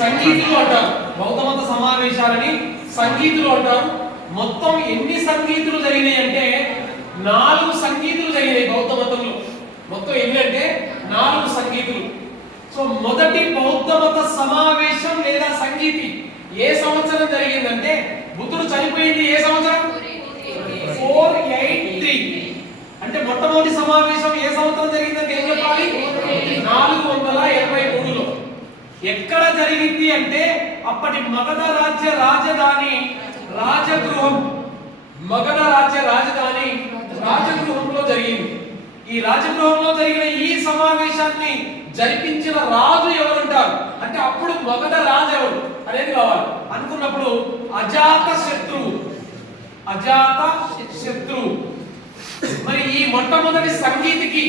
సంగీతులు అంటారు. బౌద్ధ మత సమావేశాలని సంగీతులు అంటారు. మొత్తం ఎన్ని సంగీతులు జరిగినాయి అంటే 4 సంగీతులు జరిగినాయి బౌద్ధ మతంలో. మొత్తం ఎన్ని అంటే 4 సంగీతులు. సో మొదటి బౌద్ధ మత సమావేశం లేదా సంగీతి ఏ సంవత్సరం జరిగిందంటే బుద్ధుడు చనిపోయింది ఏ సంవత్సరం? 483. అంటే మొట్టమొదటి సమావేశం ఏ సంవత్సరం జరిగిందంటే ఏం చెప్పాలి? 483లో. ఎక్కడ జరిగింది అంటే అప్పటి మగధ రాజ్య రాజధాని రాజగృహం. మగధ రాజ్య రాజధాని రాజగృహంలో జరిగింది. ఈ రాజగృహంలో జరిగిన ఈ సమావేశాన్ని జరిపించిన రాజు ఎవరుంటారు అంటే అప్పుడు మగధ రాజు ఎవరు అనేది కావాలి అనుకున్నప్పుడు అజాత శత్రువు. అజాత శత్రువు. మరి ఈ మొట్టమొదటి సంగీతికి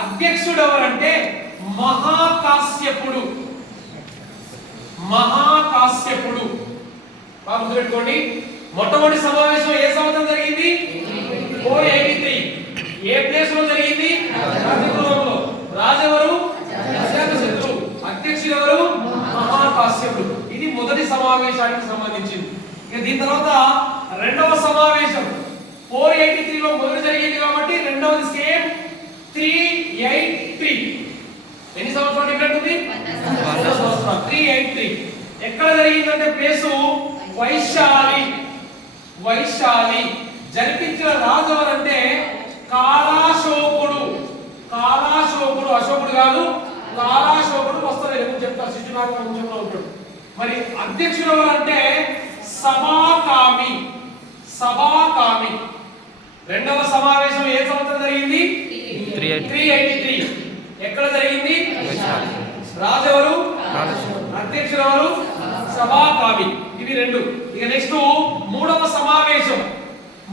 అధ్యక్షుడు ఎవరంటే మహాకాశ్యపుడు. మహాకాశ్యపుడు. బాగా గుర్తుపెట్టుకోండి. మొట్టమొదటి సమావేశం ఏ సంవత్సరం జరిగింది? 483. ఏ ప్లేస్ లో జరిగింది? రాజగృహంలో. రాజెవరు? అజాతశత్రువు. అధ్యక్షుడు ఎవరు? మహాకాశ్యపుడు. ఇది మొదటి సమావేశానికి సంబంధించింది. ఇక దీని తర్వాత రెండవ సమావేశం 483లో మొదటి జరిగింది కాబట్టి రెండవది సేమ్ 383. ఎన్ని సంవత్సరాలు డిఫరెంట్ ఉంది? 383. ఎక్కడ జరిగిందంటే ప్లేసు వైశాలి. వైశాలి. జరిపించిన రాజు ఎవరంటే కాలాశోకుడు. కాలాశోకుడు. అశోకుడు కాదు, కాలాశోకుడు. వస్తుంది ఎందుకు చెప్తారు, శిశునాథ వంశంలో ఉంటాడు. మరి అధ్యక్షుడు ఎవరంటే సభాకామి. సభాకామి. రెండవ సమావేశం ఏ సంవత్సరం జరిగింది? 383. ఎక్కడ జరిగింది? రాజు ఎవరు? అధ్యక్షుడు ఎవరు? సభాకామి. ఇవి రెండు. ఇక నెక్స్ట్ మూడవ సమావేశం.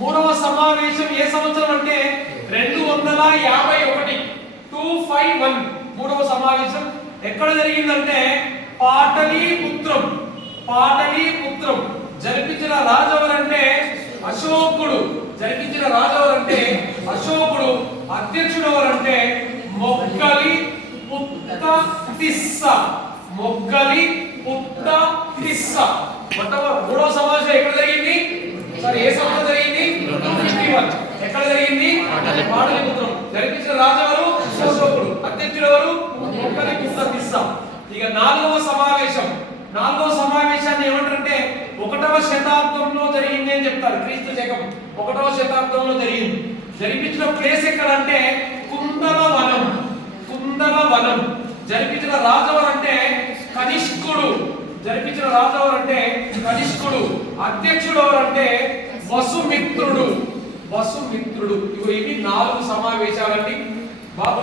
మూడవ సమావేశం ఏ సంవత్సరం అంటే 251. 251 మూడవ సమావేశం ఎక్కడ జరిగిందంటే పాటలీపుత్రం. పాటలీపుత్రం. జరిపించిన రాజు ఎవరంటే అశోకుడు. జరిపించిన రాజు ఎవరంటే అశోకుడు. అధ్యక్షుడు ఎవరంటే మొగ్గలి పుత్త తిస్స. మొగ్గలి పుత్త తిస్స. మూడవ సమావేశం ఎక్కడ జరిగింది? సార్ ఏ సంవత్సరం జరిగింది? 251. ఎక్కడ జరిగింది? పాటలీపుత్రం. జరిపించిన రాజు ఎవరు? అశోకుడు. అధ్యక్షుడు ఎవరు? మొగ్గలి పుత్త తిస్స. ఇక నాలుగవ సమావేశం. నాలుగవ సమావేశాన్ని ఏమంటారంటే 1వ శతాబ్దంలో జరిగింది అని చెప్తారు. క్రీస్తు శకం 1వ శతాబ్దంలో జరిగింది. జరిపించిన ప్లేస్ ఎక్కడంటే కుందలవనం. కుందలవనం. జరిపించిన రాజు ఎవరంటే కనిష్కుడు. జరిపించిన రాజు ఎవరంటే కనిష్కుడు. అధ్యక్షుడు ఎవరంటే వసుమిత్రుడు. వసుమిత్రుడు. ఇవి 4 సమావేశాలండి.